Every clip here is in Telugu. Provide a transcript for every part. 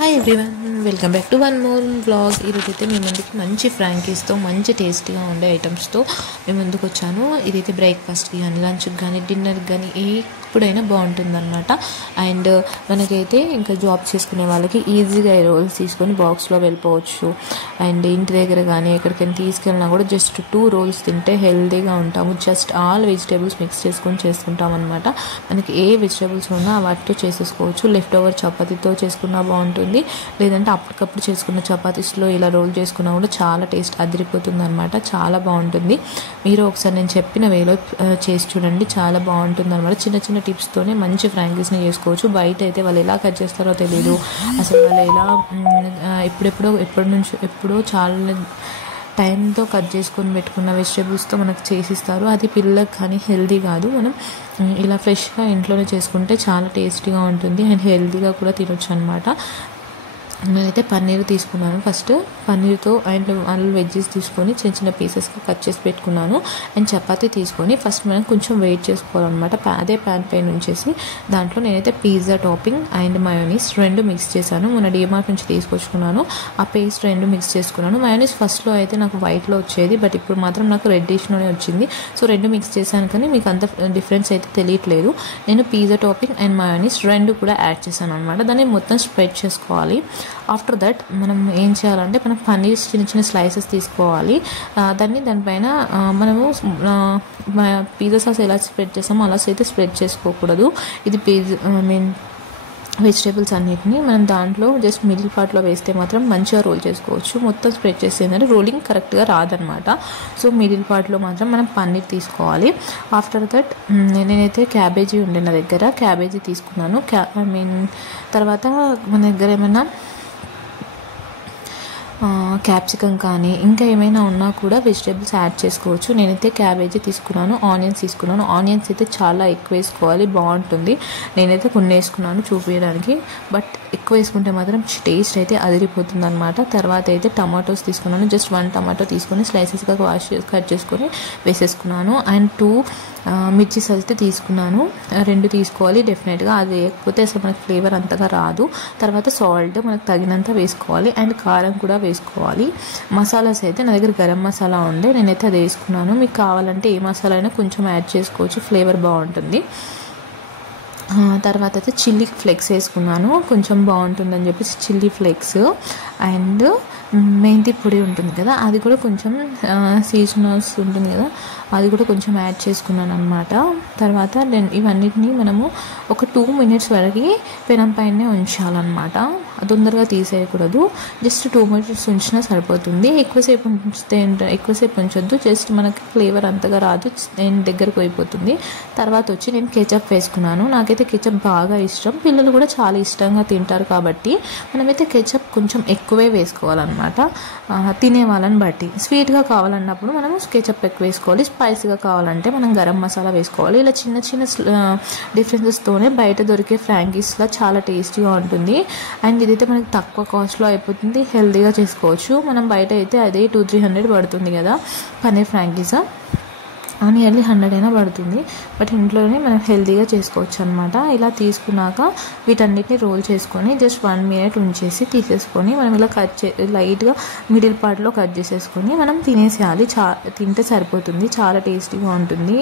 Hi everyone, welcome back to one more vlog. ఈరోజైతే మీ ముందుకి మంచి ఫ్రాంకీస్తో మంచి టేస్టీగా ఉండే ఐటమ్స్తో మేము ముందుకు వచ్చాను. ఇదైతే బ్రేక్ఫాస్ట్కి కానీ లంచ్కి కానీ డిన్నర్కి కానీ ఎప్పుడైనా బాగుంటుందన్నమాట. అండ్ మనకైతే ఇంకా జాబ్ చేసుకునే వాళ్ళకి ఈజీగా ఈ రోల్స్ తీసుకొని బాక్స్లో వెళ్ళిపోవచ్చు. అండ్ ఇంటి దగ్గర కానీ ఎక్కడికైనా తీసుకెళ్ళినా కూడా జస్ట్ 2 రోల్స్ తింటే హెల్తీగా ఉంటాము. జస్ట్ ఆల్ వెజిటేబుల్స్ మిక్స్ చేసుకుంటాం అనమాట. మనకి ఏ వెజిటేబుల్స్ ఉన్నా వాటితో చేసేసుకోవచ్చు. లెఫ్ట్ ఓవర్ చపాతీతో చేసుకున్నా బాగుంటుంది, లేదంటే అప్పటికప్పుడు చేసుకున్న చపాతీస్లో ఇలా రోల్ చేసుకున్నా కూడా చాలా టేస్ట్ అదిరిపోతుంది అనమాట. చాలా బాగుంటుంది. మీరు ఒకసారి నేను చెప్పిన వేలో చేసి చూడండి, చాలా బాగుంటుంది అనమాట. చిన్న చిన్న టిప్స్తోనే మంచి ఫ్రాంకీస్ని చేసుకోవచ్చు. బయట అయితే వాళ్ళు ఎలా కట్ చేస్తారో తెలియదు, అసలు వాళ్ళు ఎలా ఎప్పుడో చాలా టైంతో కట్ చేసుకొని పెట్టుకున్న వెజిటేబుల్స్తో మనకు చేసిస్తారు. అది పిల్లలకు కానీ హెల్తీ కాదు. మనం ఇలా ఫ్రెష్గా ఇంట్లోనే చేసుకుంటే చాలా టేస్టీగా ఉంటుంది అండ్ హెల్తీగా కూడా తినొచ్చు అనమాట. నేనైతే పన్నీర్ తీసుకున్నాను. ఫస్ట్ పన్నీర్తో అండ్ అందులో వెజ్జెస్ తీసుకొని చిన్న చిన్న పీసెస్గా కట్ చేసి పెట్టుకున్నాను. అండ్ చపాతీ తీసుకొని ఫస్ట్ మనం కొంచెం వెయిట్ చేసుకోవాలన్నమాట. అదే ప్యాన్ పైన ఉంచేసి దాంట్లో నేనైతే pizza topping and mayonnaise 2 mix చేశాను. మొన్న డిమార్ట్ నుంచి తీసుకొచ్చుకున్నాను. ఆ పేస్ట్ 2 మిక్స్ చేసుకున్నాను. మయోనీస్ ఫస్ట్లో అయితే నాకు వైట్లో వచ్చేది, బట్ ఇప్పుడు మాత్రం నాకు రెడ్డిష్లోనే వచ్చింది. సో 2 మిక్స్ చేశాను, కానీ మీకు అంత డిఫరెన్స్ అయితే తెలియట్లేదు. నేను పిజ్జా టాపింగ్ అండ్ మయోనీస్ 2 కూడా యాడ్ చేశాను అనమాట. దాన్ని మొత్తం స్ప్రెడ్ చేసుకోవాలి. ఆఫ్టర్ దట్ మనం ఏం చేయాలంటే మనం పన్నీర్ చిన్న చిన్న స్లైసెస్ తీసుకోవాలి. దానిపైన మనము పిజ్జా సాస్ ఎలా స్ప్రెడ్ చేస్తామో అలా అయితే స్ప్రెడ్ చేసుకోకూడదు. ఇది వెజిటేబుల్స్ అన్నిటిని మనం దాంట్లో జస్ట్ మిడిల్ పార్ట్లో వేస్తే మాత్రం మంచిగా రోల్ చేసుకోవచ్చు. మొత్తం స్ప్రెడ్ చేసేందంటే రోలింగ్ కరెక్ట్గా రాదనమాట. సో మిడిల్ పార్ట్లో మాత్రం మనం పన్నీర్ తీసుకోవాలి. ఆఫ్టర్ దట్ నేనైతే క్యాబేజీ ఉండే నా దగ్గర క్యాబేజీ తీసుకున్నాను. తర్వాత మన దగ్గర ఏమైనా క్యాప్సికమ్ కానీ ఇంకా ఏమైనా ఉన్నా కూడా వెజిటేబుల్స్ యాడ్ చేసుకోవచ్చు. నేనైతే క్యాబేజీ తీసుకున్నాను, ఆనియన్స్ తీసుకున్నాను. ఆనియన్స్ అయితే చాలా ఎక్కువ వేసుకోవాలి, బాగుంటుంది. నేనైతే కొన్ని వేసుకున్నాను చూపించడానికి, బట్ ఎక్కువ వేసుకుంటే మాత్రం టేస్ట్ అయితే అదిరిపోతుంది అనమాట. తర్వాత అయితే టమాటోస్ తీసుకున్నాను. జస్ట్ 1 టమాటో తీసుకొని స్లైసెస్గా కట్ చేసుకొని వేసేసుకున్నాను. అండ్ 2 మిర్చీస్ అయితే తీసుకున్నాను. 2 తీసుకోవాలి డెఫినెట్గా, అది వేయకపోతే అసలు మనకి ఫ్లేవర్ అంతగా రాదు. తర్వాత సాల్ట్ మనకు తగినంత వేసుకోవాలి అండ్ కారం కూడా వేసుకోవాలి. మసాలాస్ అయితే నా దగ్గర గరం మసాలా ఉండే, నేనైతే అది వేసుకున్నాను. మీకు కావాలంటే ఏ మసాలా అయినా కొంచెం యాడ్ చేసుకోవచ్చు, ఫ్లేవర్ బాగుంటుంది. తర్వాత అయితే చిల్లీ ఫ్లేక్స్ వేసుకున్నాను, కొంచెం బాగుంటుందని చెప్పేసి చిల్లీ ఫ్లేక్స్. అండ్ మెంతి పొడి ఉంటుంది కదా, అది కూడా కొంచెం సీజనల్స్ ఉంటుంది కదా, అది కూడా కొంచెం యాడ్ చేసుకున్నాను అనమాట. తర్వాత ఇవన్నిటిని మనము ఒక 2 మినిట్స్ వరకు పెనం పైనే ఉంచాలన్నమాట. తొందరగా తీసేయకూడదు. జస్ట్ 2 మినిట్స్ ఉంచినా సరిపోతుంది. ఎక్కువసేపు ఉంచొద్దు, జస్ట్ మనకి ఫ్లేవర్ అంతగా రాదు, దగ్గరకు అయిపోతుంది. తర్వాత వచ్చి నేను కెచప్ వేసుకున్నాను. నాకైతే కెచప్ బాగా ఇష్టం, పిల్లలు కూడా చాలా ఇష్టంగా తింటారు కాబట్టి మనమైతే కెచప్ కొంచెం ఎక్కువే వేసుకోవాలన్నమాట. తినే వాళ్ళని బట్టి. స్వీట్గా కావాలన్నప్పుడు మనం కెచప్ ఎక్కువ వేసుకోవాలి, స్పైసీగా కావాలంటే మనం గరం మసాలా వేసుకోవాలి. ఇలా చిన్న చిన్న డిఫరెన్సెస్తోనే బయట దొరికే ఫ్రాంకీస్లా చాలా టేస్టీగా ఉంటుంది. అండ్ ఇదైతే మనకి తక్కువ కాస్ట్లో అయిపోతుంది, హెల్తీగా చేసుకోవచ్చు. మనం బయట అయితే అదే 200-300 పడుతుంది కదా పన్నీర్ ఫ్రాంకీస్, నియర్లీ 100 అయినా పడుతుంది. బట్ ఇంట్లోనే మనం హెల్తీగా చేసుకోవచ్చు అనమాట. ఇలా తీసుకున్నాక వీటన్నిటిని రోల్ చేసుకొని జస్ట్ 1 మినిట్ ఉంచేసి తీసేసుకొని మనం ఇలా లైట్గా మిడిల్ పార్ట్లో కట్ చేసేసుకొని మనం తినేసేయాలి. తింటే సరిపోతుంది, చాలా టేస్టీగా ఉంటుంది.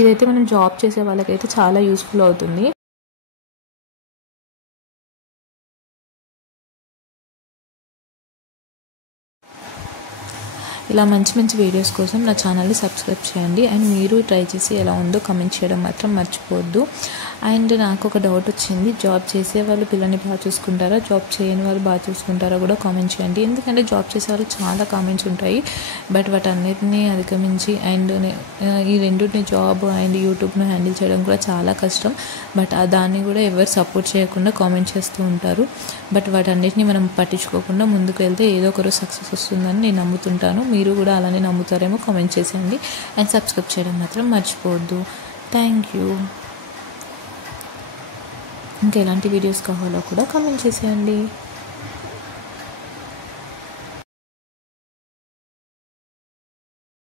ఇదైతే మనం జాబ్ చేసే వాళ్ళకైతే చాలా యూస్ఫుల్ అవుతుంది. ఇలా మంచి మంచి వీడియోస్ కోసం నా ఛానల్ని సబ్స్క్రైబ్ చేయండి. అండ్ మీరు ట్రై చేసి ఎలా ఉందో కమెంట్ చేయడం మాత్రం మర్చిపోవద్దు. అండ్ నాకు ఒక డౌట్ వచ్చింది, జాబ్ చేసే వాళ్ళు పిల్లల్ని బాగా చూసుకుంటారా, జాబ్ చేయని వాళ్ళు బాగా చూసుకుంటారా కూడా కామెంట్ చేయండి. ఎందుకంటే జాబ్ చేసే వాళ్ళు చాలా కామెంట్స్ ఉంటాయి, బట్ వాటన్నిటిని అధిగమించి అండ్ ఈ రెండింటిని జాబ్ అండ్ యూట్యూబ్ను హ్యాండిల్ చేయడం కూడా చాలా కష్టం. బట్ దాన్ని కూడా ఎవరు సపోర్ట్ చేయకుండా కామెంట్ చేస్తూ ఉంటారు. బట్ వాటన్నిటిని మనం పట్టించుకోకుండా ముందుకు వెళ్తే ఏదో ఒకరోజు సక్సెస్ వస్తుందని నేను నమ్ముతుంటాను. మీరు కూడా అలానే నమ్ముతారేమో, కామెంట్ చేసేయండి అండ్ సబ్స్క్రైబ్ చేయడం మాత్రం మర్చిపోవద్దు. Thank you. ఇంకా ఎలాంటి వీడియోస్ కావాలో కూడా కామెంట్ చేసేయండి.